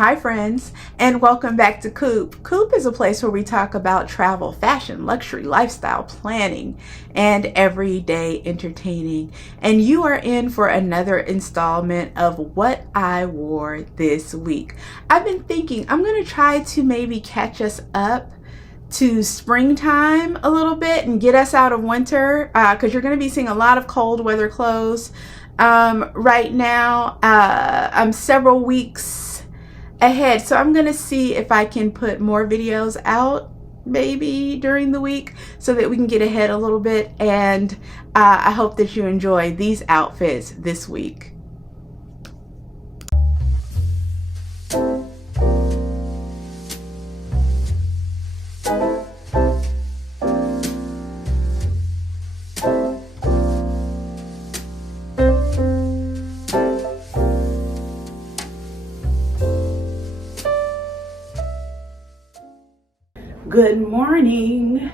Hi friends, and welcome back to Coop. Coop is a place where we talk about travel, fashion, luxury, lifestyle, planning, and everyday entertaining. And you are in for another installment of what I wore this week. I've been thinking I'm going to try to maybe catch us up to springtime a little bit and get us out of winter, because you're going to be seeing a lot of cold weather clothes right now. I'm several weeks ahead, so I'm gonna see if I can put more videos out maybe during the week so that we can get ahead a little bit. And I hope that you enjoy these outfits this week. Good morning.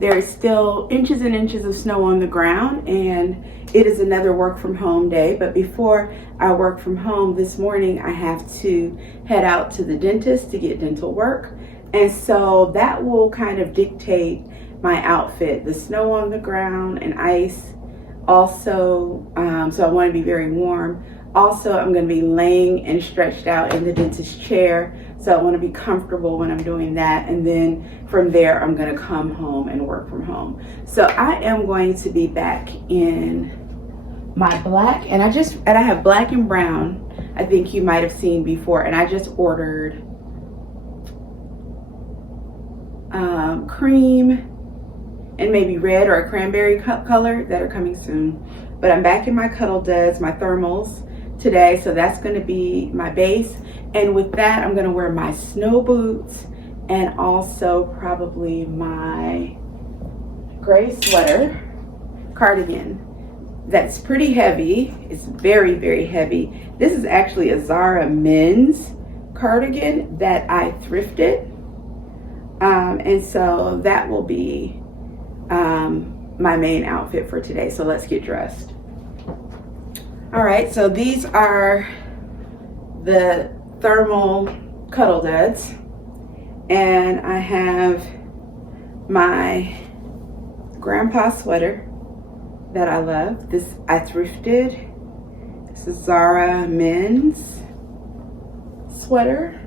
There is still inches and inches of snow on the ground, and it is another work from home day. But before I work from home this morning, I have to head out to the dentist to get dental work. And so that will kind of dictate my outfit. The snow on the ground and ice also, so I want to be very warm. Also, I'm going to be laying and stretched out in the dentist chair, so I want to be comfortable when I'm doing that. And then from there, I'm going to come home and work from home. So I am going to be back in my black, and I have black and brown. I think you might have seen before, and I just ordered cream and maybe red or a cranberry color that are coming soon. But I'm back in my Cuddl Duds, my thermals today, so that's going to be my base. And with that, I'm going to wear my snow boots and also probably my gray sweater cardigan that's pretty heavy. It's very, very heavy. This is actually a Zara men's cardigan that I thrifted, and so that will be my main outfit for today. So let's get dressed. All right, so these are the thermal Cuddl Duds, and I have my grandpa sweater that I love. This I thrifted. This is Zara men's sweater.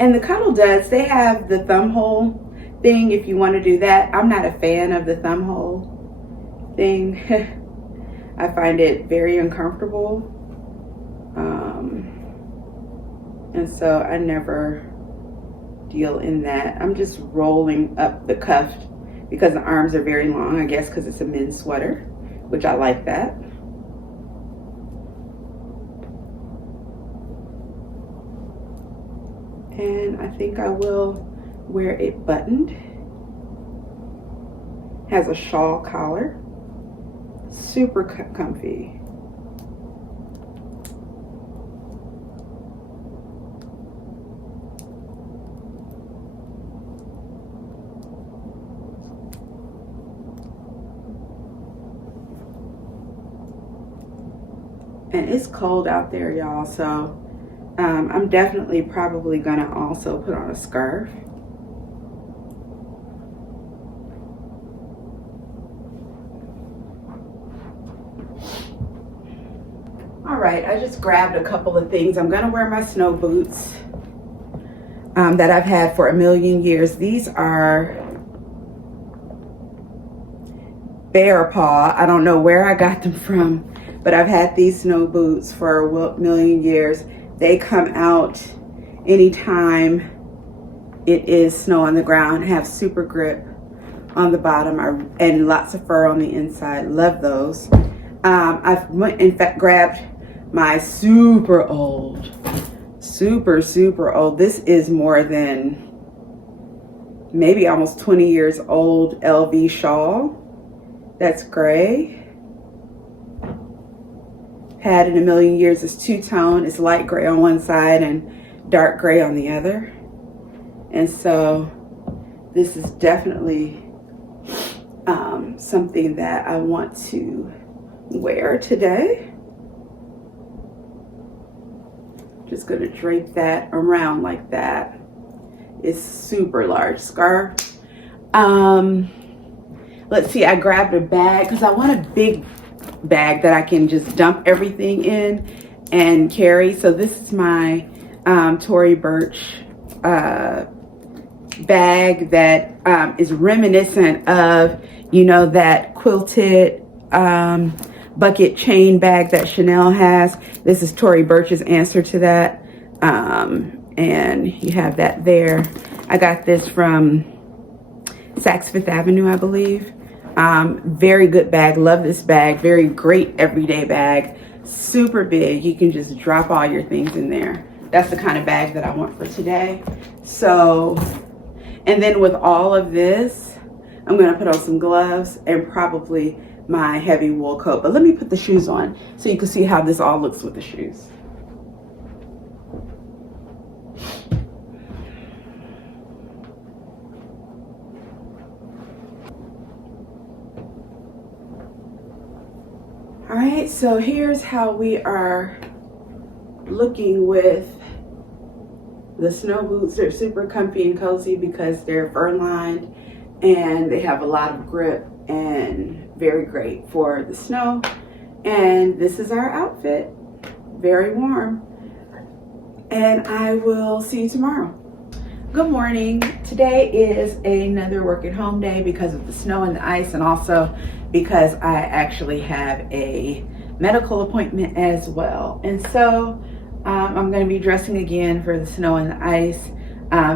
And the Cuddl Duds, they have the thumb hole thing if you want to do that. I'm not a fan of the thumb hole thing. I find it very uncomfortable. And so I never deal in that. I'm just rolling up the cuff because the arms are very long, I guess because it's a men's sweater, which I like that. And I think I will wear it buttoned. Has a shawl collar. Super comfy. And it's cold out there, y'all, so I'm definitely probably gonna also put on a scarf. All right, I just grabbed a couple of things. I'm gonna wear my snow boots that I've had for a million years. These are Bearpaw. I don't know where I got them from, but I've had these snow boots for a million years. They come out anytime it is snow on the ground, have super grip on the bottom and lots of fur on the inside. Love those. I've in fact grabbed my super old, this is more than maybe almost 20 years old LV shawl. That's gray. Had in a million years. Is two-tone. It's light gray on one side and dark gray on the other. And so this is definitely something that I want to wear today. Just gonna drape that around like that. It's super large scarf. Let's see, I grabbed a bag because I want a big bag that I can just dump everything in and carry. So this is my Tory Burch bag that is reminiscent of, you know, that quilted bucket chain bag that Chanel has. This is Tory Burch's answer to that. And you have that there. I got this from Saks Fifth Avenue, I believe. Very good bag. Love this bag. Very great everyday bag. Super big. You can just drop all your things in there. That's the kind of bag that I want for today. So, and then with all of this, I'm going to put on some gloves and probably my heavy wool coat. But let me put the shoes on so you can see how this all looks with the shoes. All right, so here's how we are looking with the snow boots. They're super comfy and cozy because they're fur lined and they have a lot of grip and very great for the snow. And this is our outfit. Very warm. And I will see you tomorrow. Good morning. Today is another work at home day because of the snow and the ice, and also because I actually have a medical appointment as well. And so I'm going to be dressing again for the snow and the ice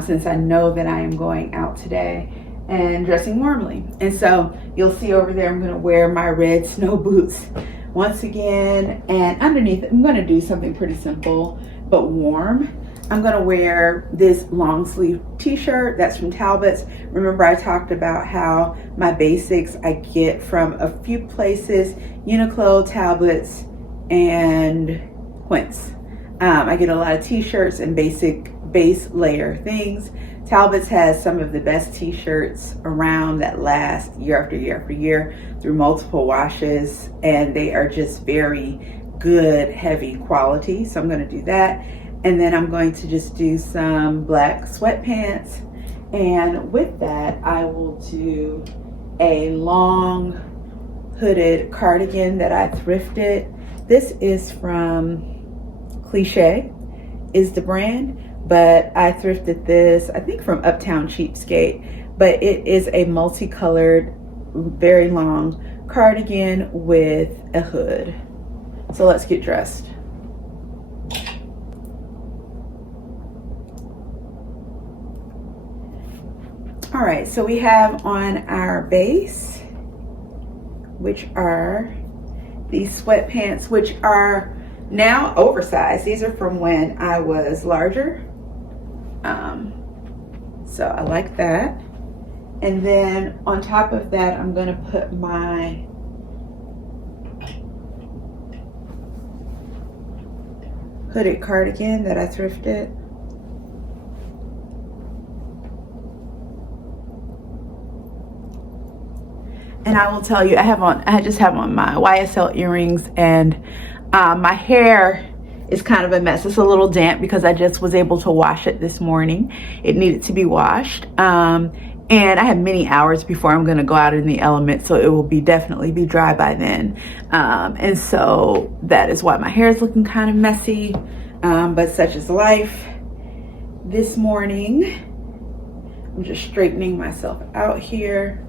since I know that I am going out today, and dressing warmly. And so you'll see over there I'm going to wear my red snow boots once again, and underneath I'm going to do something pretty simple but warm. I'm going to wear this long sleeve t-shirt that's from Talbot's. Remember, I talked about how my basics I get from a few places: Uniqlo, Talbot's, and Quince. I get a lot of t-shirts and basic base layer things. Talbot's has some of the best t-shirts around that last year after year after year through multiple washes, and they are just very good, heavy quality. So I'm going to do that. And then I'm going to just do some black sweatpants. And with that, I will do a long hooded cardigan that I thrifted. This is from Cliche is the brand, but I thrifted this, I think from Uptown Cheapskate. But it is a multicolored, very long cardigan with a hood. So let's get dressed. All right, so we have on our base, which are these sweatpants, which are now oversized. These are from when I was larger. So I like that. And then on top of that, I'm gonna put my hooded cardigan that I thrifted. And I will tell you, I just have on my YSL earrings, and my hair is kind of a mess. It's a little damp because I just was able to wash it this morning. It needed to be washed. And I have many hours before I'm gonna go out in the elements, so it will definitely be dry by then. And so that is why my hair is looking kind of messy, but such is life. This morning, I'm just straightening myself out here.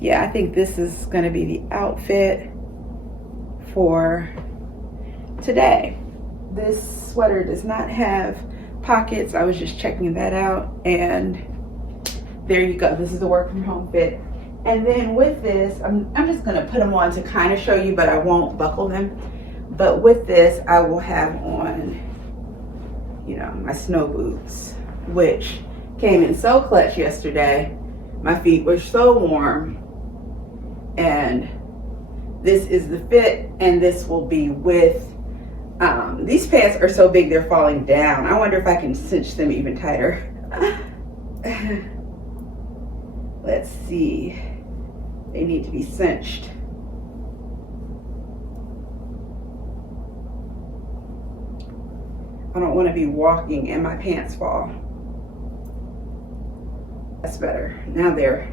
Yeah, I think this is gonna be the outfit for today. This sweater does not have pockets. I was just checking that out, and there you go. This is the work from home fit. And then with this, I'm just gonna put them on to kind of show you, but I won't buckle them. But with this, I will have on, you know, my snow boots, which came in so clutch yesterday. My feet were so warm. And this is the fit, and this will be with, these pants are so big they're falling down. I wonder if I can cinch them even tighter. Let's see. They need to be cinched. I don't want to be walking and my pants fall. That's better. Now they're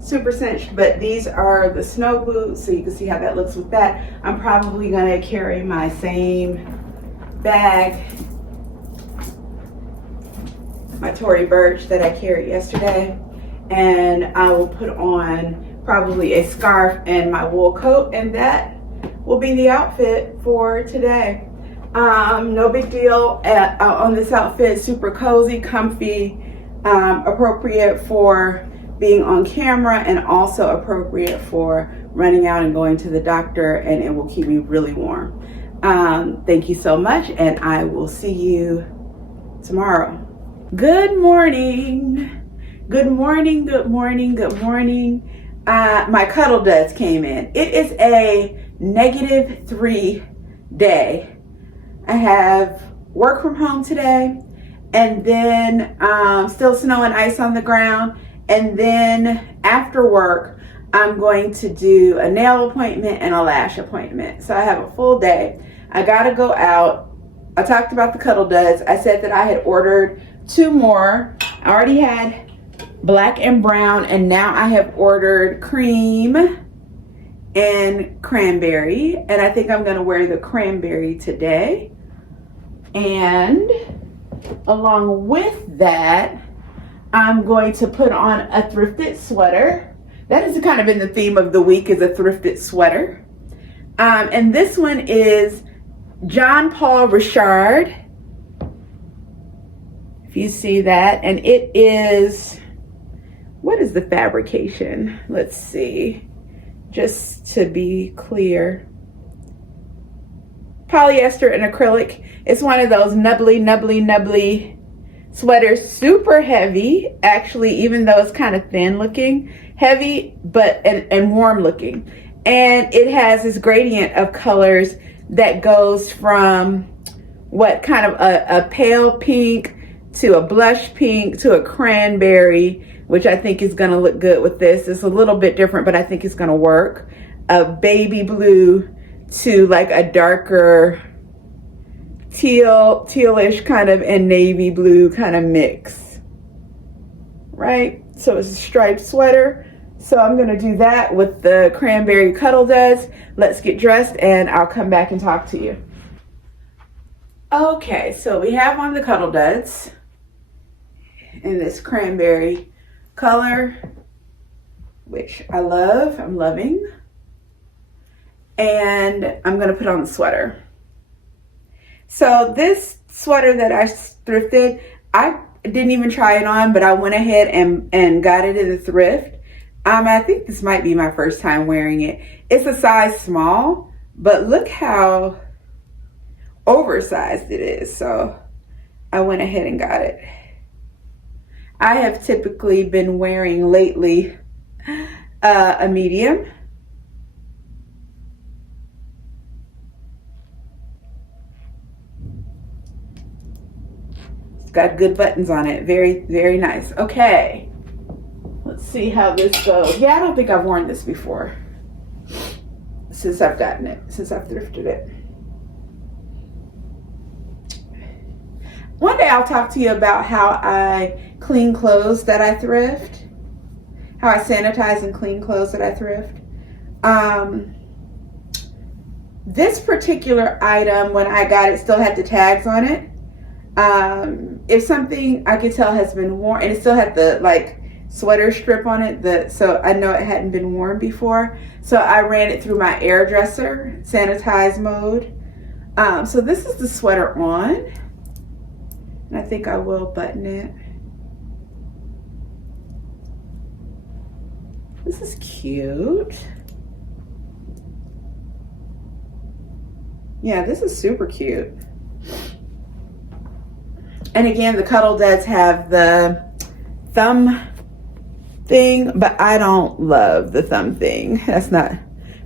super cinched, but these are the snow boots, so you can see how that looks with that. I'm probably gonna carry my same bag, my Tory Burch that I carried yesterday, and I will put on probably a scarf and my wool coat, and that will be the outfit for today. No big deal on this outfit. Super cozy, comfy, appropriate for being on camera, and also appropriate for running out and going to the doctor, and it will keep me really warm. Thank you so much, and I will see you tomorrow. Good morning. Good morning, good morning, good morning. My Cuddl Duds came in. It is a -3 day. I have work from home today, and then still snow and ice on the ground. And then after work, I'm going to do a nail appointment and a lash appointment. So I have a full day. I gotta go out. I talked about the Cuddl Duds. I said that I had ordered 2 more. I already had black and brown, and now I have ordered cream and cranberry. And I think I'm gonna wear the cranberry today. And along with that, I'm going to put on a thrifted sweater. That has kind of been the theme of the week, is a thrifted sweater. And this one is John Paul Richard, if you see that. And it is, what is the fabrication? Let's see, just to be clear. Polyester and acrylic. It's one of those nubbly sweaters, super heavy, actually, even though it's kind of thin looking, heavy, but and warm looking. And it has this gradient of colors that goes from what kind of a pale pink to a blush pink to a cranberry, which I think is going to look good with this. It's a little bit different, but I think it's going to work. A baby blue to like a darker tealish kind of, and navy blue kind of mix, right? So it's a striped sweater. So I'm gonna do that with the cranberry Cuddl Duds. Let's get dressed and I'll come back and talk to you. Okay, so we have on the Cuddl Duds in this cranberry color, which I love, I'm loving. And I'm gonna put on the sweater. So this sweater that I thrifted, I didn't even try it on, but I went ahead and got it in the thrift. I think this might be my first time wearing it. It's a size small, but look how oversized it is. So I went ahead and got it. I have typically been wearing lately a medium. Got good buttons on it. Very, very nice. Okay. Let's see how this goes. Yeah, I don't think I've worn this before since I've gotten it, since I've thrifted it. One day I'll talk to you about how I clean clothes that I thrift, how I sanitize and clean clothes that I thrift. This particular item, when I got it, still had the tags on it. If something I could tell has been worn, and it still had the like sweater strip on it, so I know it hadn't been worn before. So I ran it through my air dresser, sanitize mode. So this is the sweater on, and I think I will button it. This is cute. Yeah, this is super cute. And again, the Cuddl Duds have the thumb thing, but I don't love the thumb thing. That's not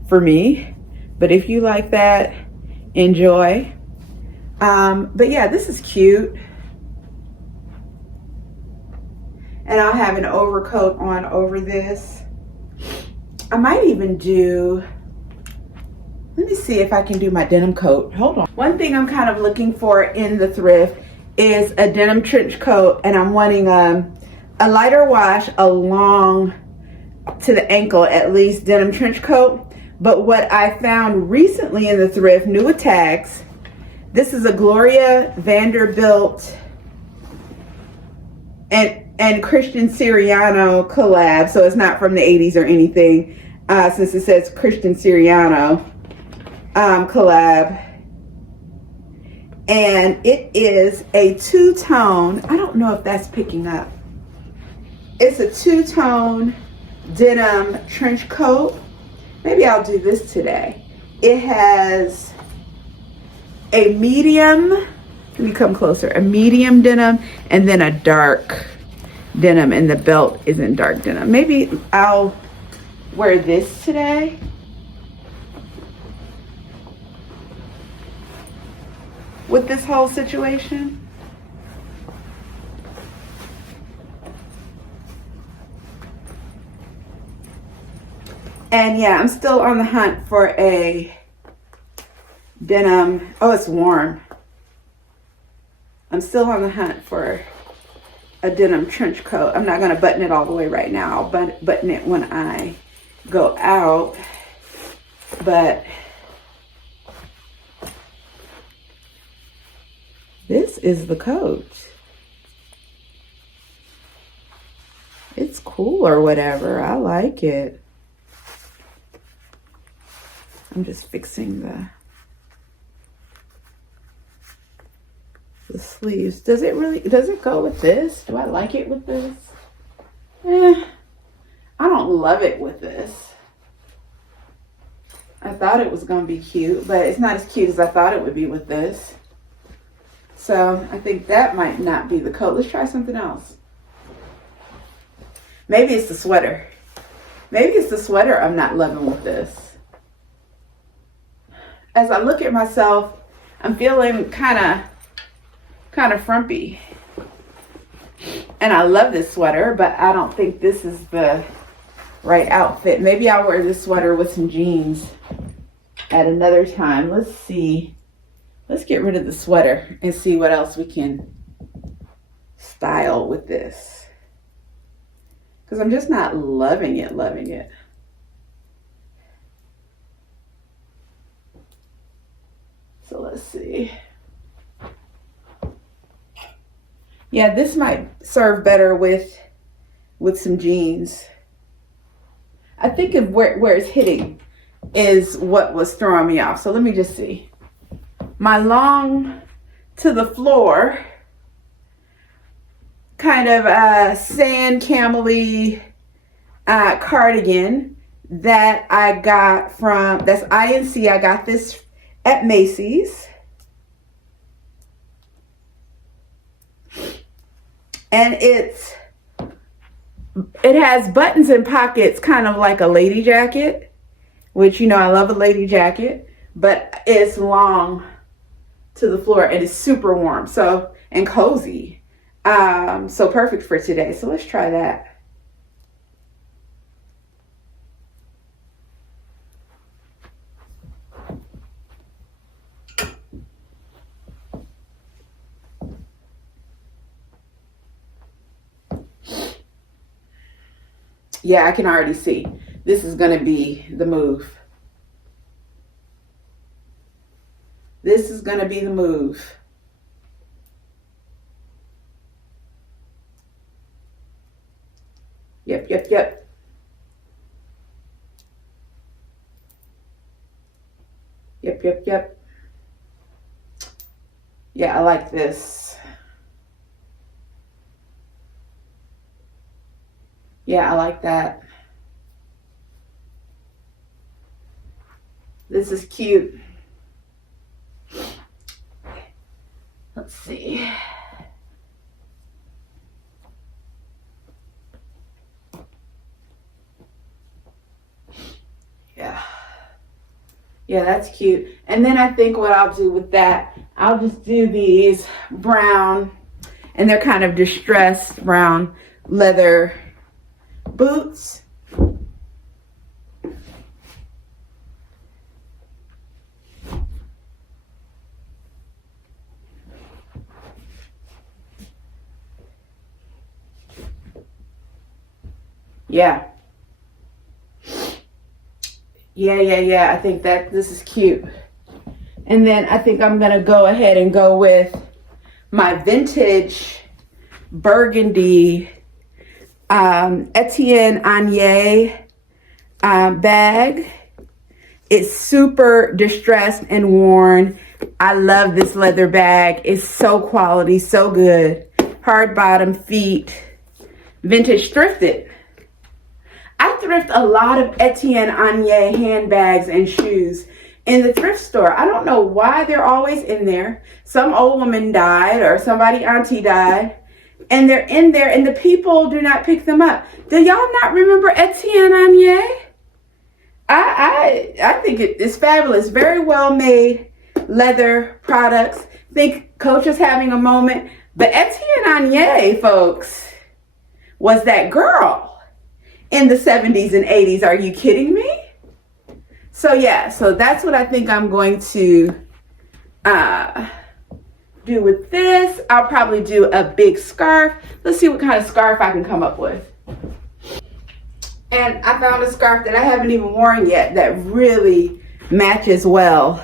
for me. But if you like that, enjoy. But yeah, this is cute. And I'll have an overcoat on over this. I might even do, let me see if I can do my denim coat. Hold on. One thing I'm kind of looking for in the thrift is a denim trench coat, and I'm wanting a lighter wash along to the ankle, at least, denim trench coat. But what I found recently in the thrift, new with tags, this is a Gloria Vanderbilt and Christian Siriano collab, so it's not from the 80s or anything, since it says Christian Siriano collab. And it is a two-tone, I don't know if that's picking up. It's a two-tone denim trench coat. Maybe I'll do this today. It has a medium, let me come closer, a medium denim and then a dark denim, and the belt is in dark denim. Maybe I'll wear this today. With this whole situation. And yeah, I'm still on the hunt for a denim. Oh, it's warm. I'm still on the hunt for a denim trench coat. I'm not going to button it all the way right now. I'll button it when I go out. But this is the coat. It's cool or whatever. I like it. I'm just fixing the sleeves. Does it go with this? Do I like it with this? I don't love it with this. I thought it was gonna be cute, but it's not as cute as I thought it would be with this. So I think that might not be the coat. Let's try something else. Maybe it's the sweater. Maybe it's the sweater I'm not loving with this. As I look at myself, I'm feeling kind of frumpy. And I love this sweater, but I don't think this is the right outfit. Maybe I'll wear this sweater with some jeans at another time. Let's see. Let's get rid of the sweater and see what else we can style with this. Because I'm just not loving it. So let's see. Yeah, this might serve better with some jeans. I think of where it's hitting is what was throwing me off. So let me just see. My long to the floor kind of sand camel-y cardigan that I got from, that's INC. I got this at Macy's. And it has buttons and pockets, kind of like a lady jacket, which, you know, I love a lady jacket, but it's long to the floor and it's super warm, so, and cozy. So perfect for today. So let's try that. Yeah, I can already see. This is going to be the move. This is going to be the move. Yep. Yep. Yeah, I like this. Yeah, I like that. This is cute. Let's see. Yeah, that's cute. And then I think what I'll do with that, I'll just do these brown, and they're kind of distressed brown leather boots. Yeah. Yeah. I think that this is cute. And then I think I'm going to go ahead and go with my vintage burgundy Etienne Anier bag. It's super distressed and worn. I love this leather bag. It's so quality, so good. Hard bottom feet. Vintage thrifted. I thrift a lot of Etienne Anier handbags and shoes in the thrift store. I don't know why they're always in there. Some old woman died or somebody auntie died, and they're in there and the people do not pick them up. Do y'all not remember Etienne Anier? I think it is fabulous. Very well made leather products. Think Coach is having a moment. But Etienne Anier, folks, was that girl in the 70s and 80s. Are you kidding me? So yeah, so that's what I think I'm going to do with this. I'll probably do a big scarf. Let's see what kind of scarf I can come up with. And I found a scarf that I haven't even worn yet that really matches well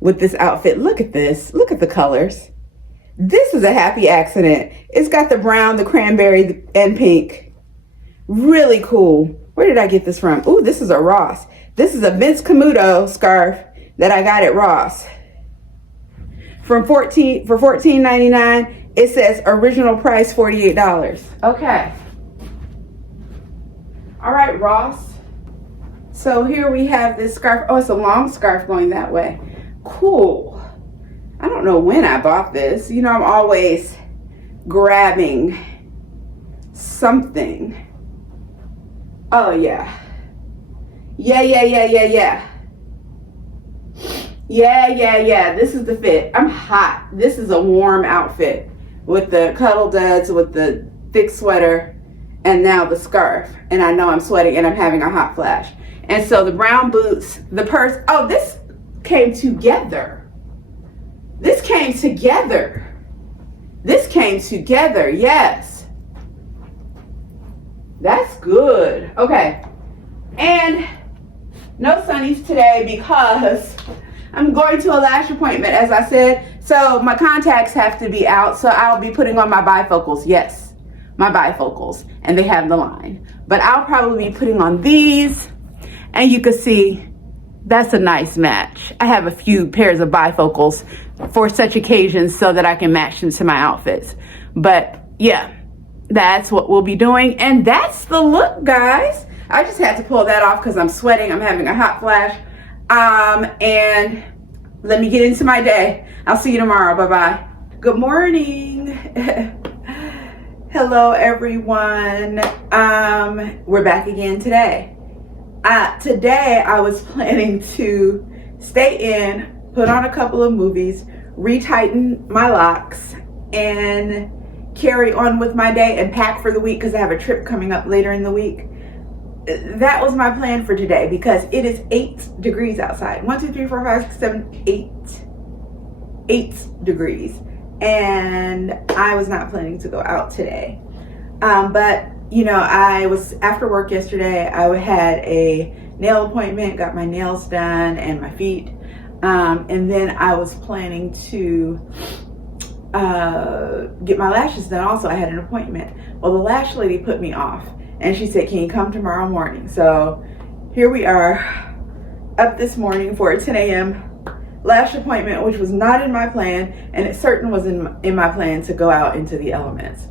with this outfit. Look at this. Look at the colors. This is a happy accident. It's got the brown, the cranberry, and pink. Really cool. Where did I get this from? Ooh, this is a Ross. This is a Vince Camuto scarf that I got at Ross. For $14.99. It says original price $48. Okay. All right, Ross. So here we have this scarf. Oh, it's a long scarf going that way. Cool. I don't know when I bought this. You know, I'm always grabbing something. Oh, yeah. Yeah. This is the fit. I'm hot. This is a warm outfit with the Cuddl Duds, with the thick sweater, and now the scarf. And I know I'm sweating and I'm having a hot flash. And so the brown boots, the purse. Oh, this came together. This came together. Yes. That's good. Okay. And no sunnies today because I'm going to a lash appointment, as I said. So my contacts have to be out. So I'll be putting on my bifocals. Yes, my bifocals. And they have the line. But I'll probably be putting on these. And you can see that's a nice match. I have a few pairs of bifocals for such occasions so that I can match them to my outfits. But yeah, that's what we'll be doing. And that's the look, guys. I just had to pull that off because I'm sweating. I'm having a hot flash. And let me get into my day. I'll see you tomorrow. Bye-bye. Good morning. Hello, everyone. We're back again today. Today, I was planning to stay in, put on a couple of movies, retighten my locks, and carry on with my day and pack for the week because I have a trip coming up later in the week. That was my plan for today because it is 8 degrees outside. 1, 2, 3, 4, 5, 6, 7, 8. 8 degrees. And I was not planning to go out today. But, you know, I was, after work yesterday, I had a nail appointment, got my nails done and my feet. And then I was planning to get my lashes done also. I had an appointment. Well, the lash lady put me off. And she said, can you come tomorrow morning? So here we are up this morning for a 10 a.m. lash appointment, which was not in my plan. And it certainly was in my plan to go out into the elements.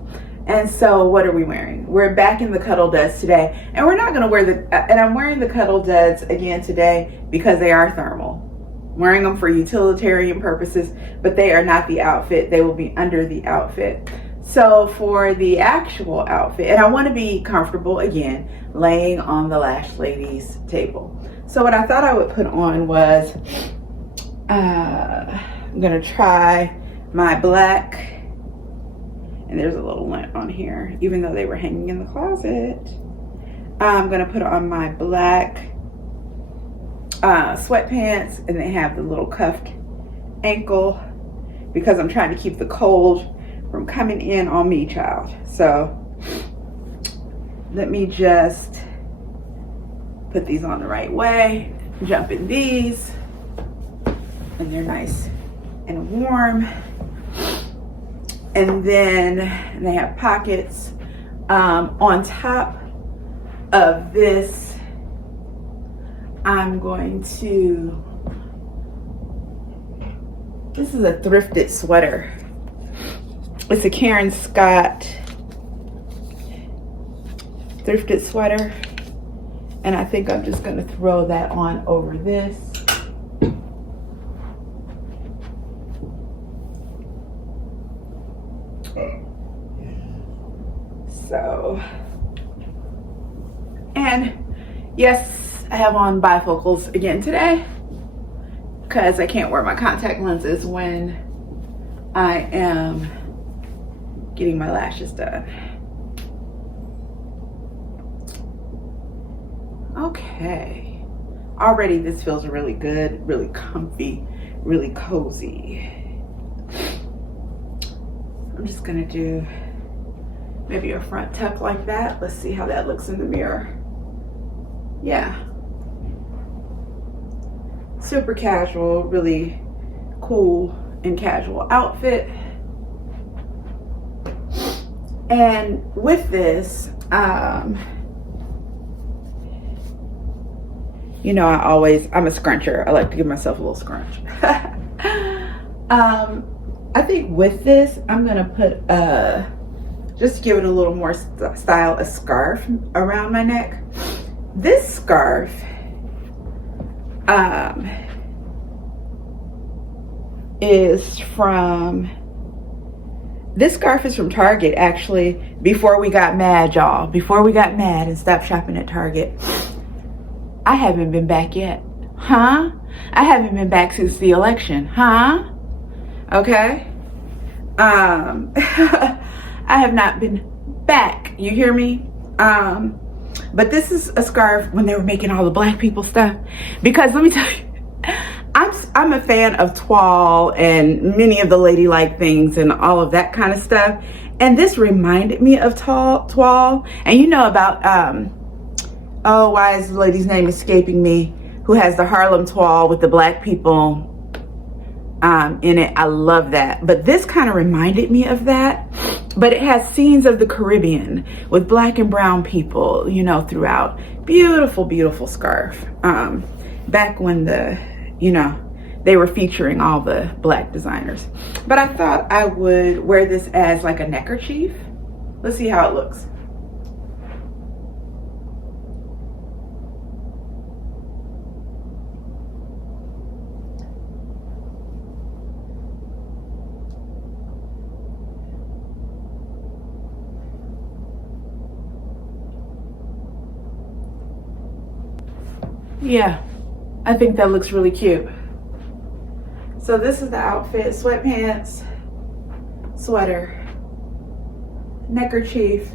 And so what are we wearing? We're back in the Cuddl Duds today. And we're not going to wear and I'm wearing the Cuddl Duds again today because they are thermal. Wearing them for utilitarian purposes, but they are not the outfit. They will be under the outfit. So for the actual outfit, and I want to be comfortable again, laying on the lash lady's table. So what I thought I would put on was, I'm going to try my black, and there's a little lint on here, even though they were hanging in the closet. I'm going to put on my black sweatpants, and they have the little cuffed ankle because I'm trying to keep the cold from coming in on me, child. So let me just put these on the right way, jump in these, and they're nice and warm. And then they have pockets. On top of this, I'm going to, this is a thrifted sweater. It's a Karen Scott thrifted sweater. And I think I'm just gonna throw that on over this. So, and yes, I have on bifocals again today because I can't wear my contact lenses when I am getting my lashes done. Okay, already this feels really good, really comfy, really cozy. I'm just gonna do maybe a front tuck like that. Let's see how that looks in the mirror. Yeah. Super casual, really cool and casual outfit. And with this, you know, I'm a scruncher. I like to give myself a little scrunch. I think with this, I'm gonna put just to give it a little more style, a scarf around my neck. This scarf is from Target, actually, before we got mad, y'all. Before we got mad and stopped shopping at Target. I haven't been back yet. Huh? I haven't been back since the election. Huh? Okay? I have not been back. You hear me? But this is a scarf when they were making all the black people stuff. Because let me tell you, I'm a fan of toile and many of the ladylike things and all of that kind of stuff. And this reminded me of toile. And you know about, oh, why is the lady's name escaping me? Who has the Harlem toile with the black people in it. I love that. But this kind of reminded me of that. But it has scenes of the Caribbean with black and brown people, you know, throughout. Beautiful, beautiful scarf. Back when they were featuring all the black designers. But I thought I would wear this as like a neckerchief. Let's see how it looks. Yeah, I think that looks really cute. So this is the outfit: sweatpants, sweater, neckerchief,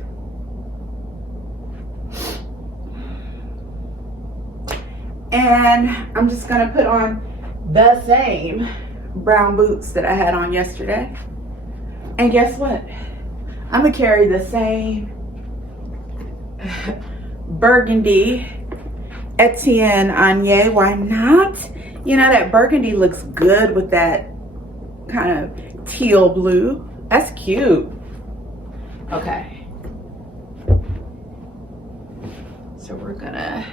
and I'm just gonna put on the same brown boots that I had on yesterday. And guess what? I'm gonna carry the same burgundy Etienne Anye. Why not? You know, that burgundy looks good with that kind of teal blue. That's cute. Okay. So we're gonna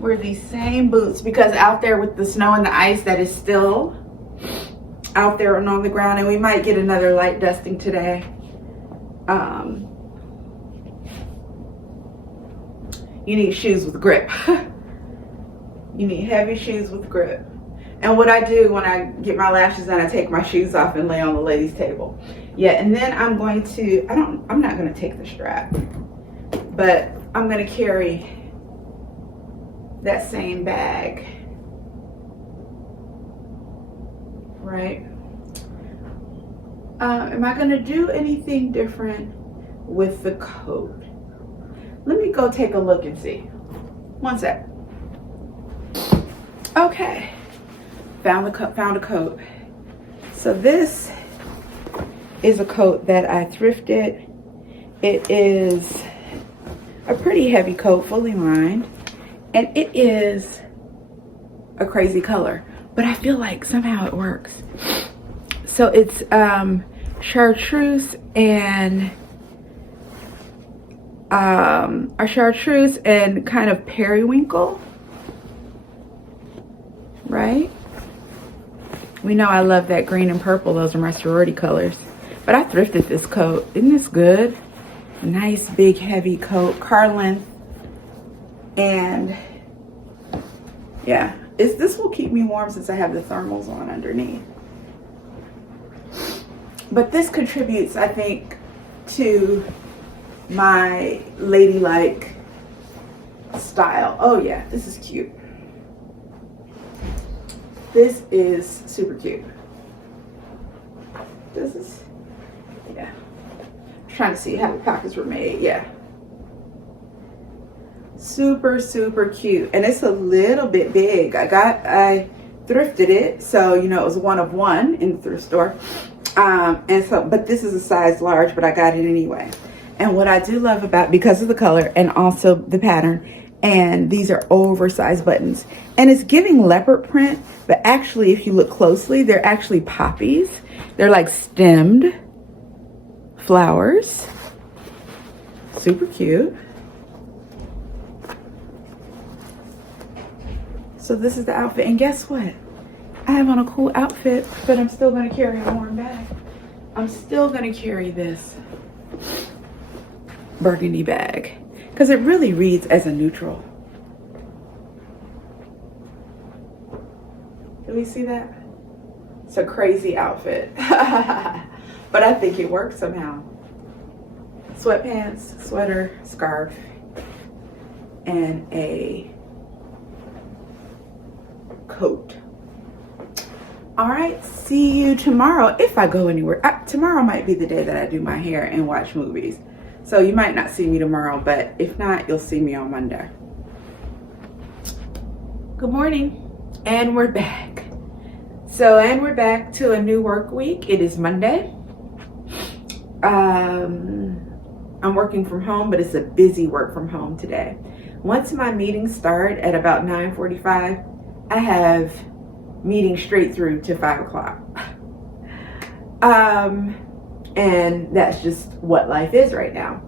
wear these same boots because out there with the snow and the ice that is still out there and on the ground, and we might get another light dusting today. You need shoes with grip. You need heavy shoes with grip. And what I do when I get my lashes done, I take my shoes off and lay on the ladies' table. Yeah, and then I'm going to, I'm not going to take the strap, but I'm going to carry that same bag, right? Am I going to do anything different with the coat? Let me go take a look and see. One sec. Okay, found a coat. So this is a coat that I thrifted. It is a pretty heavy coat, fully lined, and it is a crazy color, but I feel like somehow it works. So it's chartreuse and kind of periwinkle, right? We know I love that green and purple. Those are my sorority colors. But I thrifted this coat. Isn't this good? Nice big heavy coat, car length, and yeah, this will keep me warm since I have the thermals on underneath. But this contributes, I think, to my ladylike style. Oh yeah, this is cute. This is super cute. This is, yeah. Trying to see how the pockets were made. Yeah, super cute, and it's a little bit big. I thrifted it, so you know it was one of one in the thrift store, and so, but this is a size large, but I got it anyway. And what I do love about, because of the color and also the pattern, and these are oversized buttons, and it's giving leopard print, but actually if you look closely, they're actually poppies. They're like stemmed flowers. Super cute. So this is the outfit, and guess what? I have on a cool outfit, but I'm still going to carry a warm bag. I'm still going to carry this burgundy bag because it really reads as a neutral. Do we see that? It's a crazy outfit. But I think it works somehow. Sweatpants, sweater, scarf, and a coat. All right, see you tomorrow if I go anywhere. Tomorrow might be the day that I do my hair and watch movies. So you might not see me tomorrow, but if not, you'll see me on Monday. Good morning, and we're back. And we're back to a new work week. It is Monday. I'm working from home, but it's a busy work from home today. Once my meetings start at about 9:45, I have meetings straight through to 5 o'clock. And that's just what life is right now.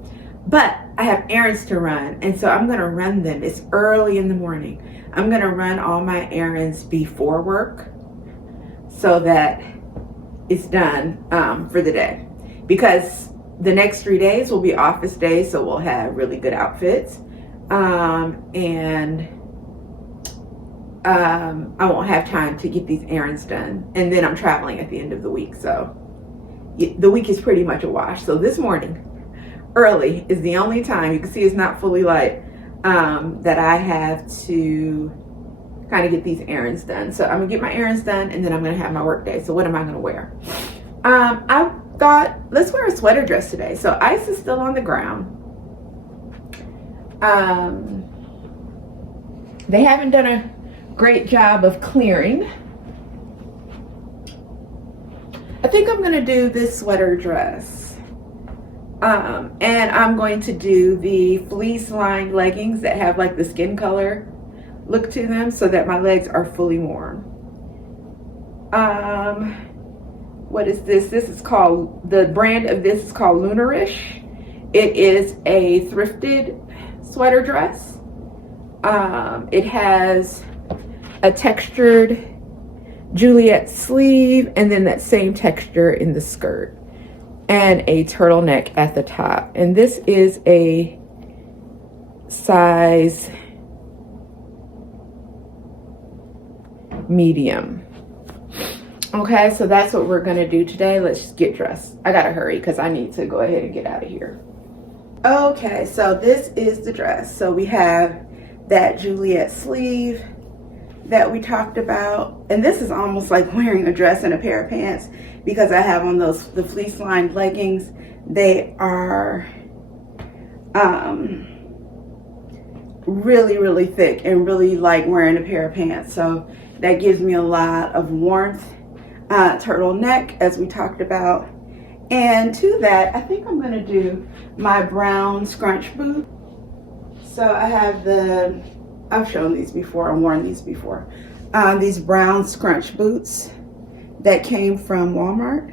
But I have errands to run, and so I'm gonna run them. It's early in the morning. I'm gonna run all my errands before work so that it's done for the day. Because the next 3 days will be office days, so we'll have really good outfits. I won't have time to get these errands done. And then I'm traveling at the end of the week, so the week is pretty much a wash. So this morning, early, is the only time, you can see it's not fully light, that I have to kind of get these errands done. So I'm gonna get my errands done, and then I'm gonna have my work day. So what am I gonna wear? I thought, let's wear a sweater dress today. So ice is still on the ground. They haven't done a great job of clearing. I think I'm gonna do this sweater dress. And I'm going to do the fleece lined leggings that have like the skin color look to them so that my legs are fully warm. What is this? This is called, the brand of this is called Lunarish. It is a thrifted sweater dress. It has a textured Juliet sleeve and then that same texture in the skirt and a turtleneck at the top. And this is a size medium. Okay, so that's what we're gonna do today. Let's just get dressed. I gotta hurry because I need to go ahead and get out of here. Okay, so this is the dress. So we have that Juliet sleeve that we talked about, and this is almost like wearing a dress and a pair of pants because I have on the fleece lined leggings. They are really thick and really like wearing a pair of pants, so that gives me a lot of warmth. Turtleneck, as we talked about, And to that, I think I'm gonna do my brown scrunch boot. So I have I've shown these before, I've worn these before. These brown scrunch boots that came from Walmart.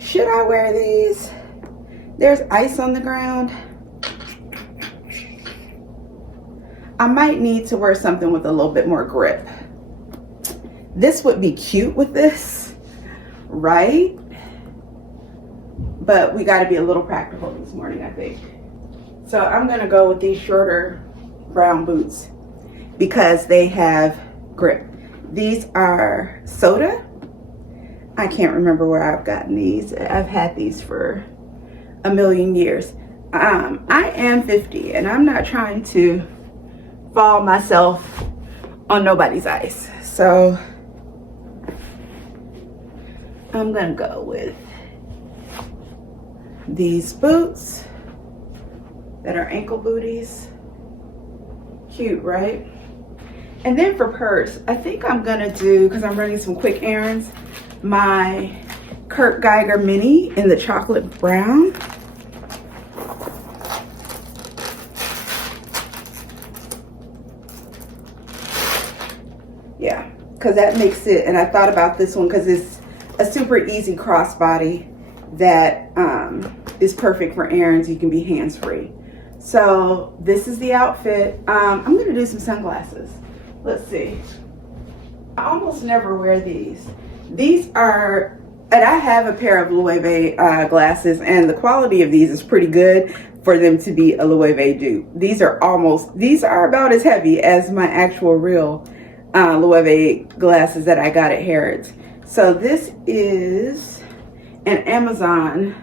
Should I wear these? There's ice on the ground. I might need to wear something with a little bit more grip. This would be cute with this, right? But we got to be a little practical this morning, I think. So I'm going to go with these shorter brown boots because they have grip. These are Soda. I can't remember where I've gotten these. I've had these for a million years. I am 50 and I'm not trying to fall myself on nobody's ice. So I'm gonna go with these boots that are ankle booties. Cute, right? And then for purse, I think I'm gonna do, because I'm running some quick errands, my Kurt Geiger mini in the chocolate brown. Yeah, because that makes it, and I thought about this one because it's a super easy crossbody that is perfect for errands. You can be hands-free. So this is the outfit. I'm gonna do some sunglasses. Let's see. I almost never wear these. These are, and I have a pair of Loewe glasses, and the quality of these is pretty good for them to be a Loewe dupe. These are about as heavy as my actual real Loewe glasses that I got at Harrods. So this is an Amazon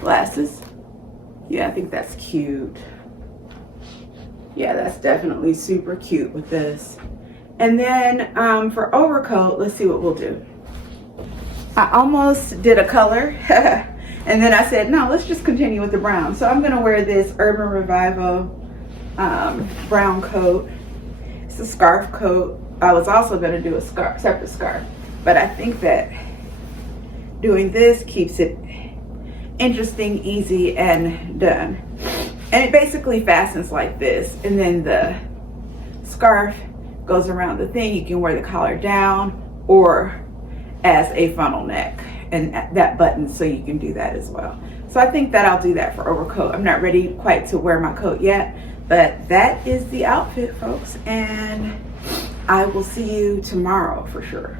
glasses. Yeah, I think that's cute. Yeah, that's definitely super cute with this. And then for overcoat, let's see what we'll do. I almost did a color and then I said, no, let's just continue with the brown. So I'm gonna wear this Urban Revival brown coat. It's a scarf coat. I was also gonna do a separate scarf, but I think that doing this keeps it interesting, easy, and done. And it basically fastens like this, and then the scarf goes around the thing. You can wear the collar down or as a funnel neck, and that button, so you can do that as well. So I think that I'll do that for overcoat. I'm not ready quite to wear my coat yet, but that is the outfit, folks, and I will see you tomorrow for sure.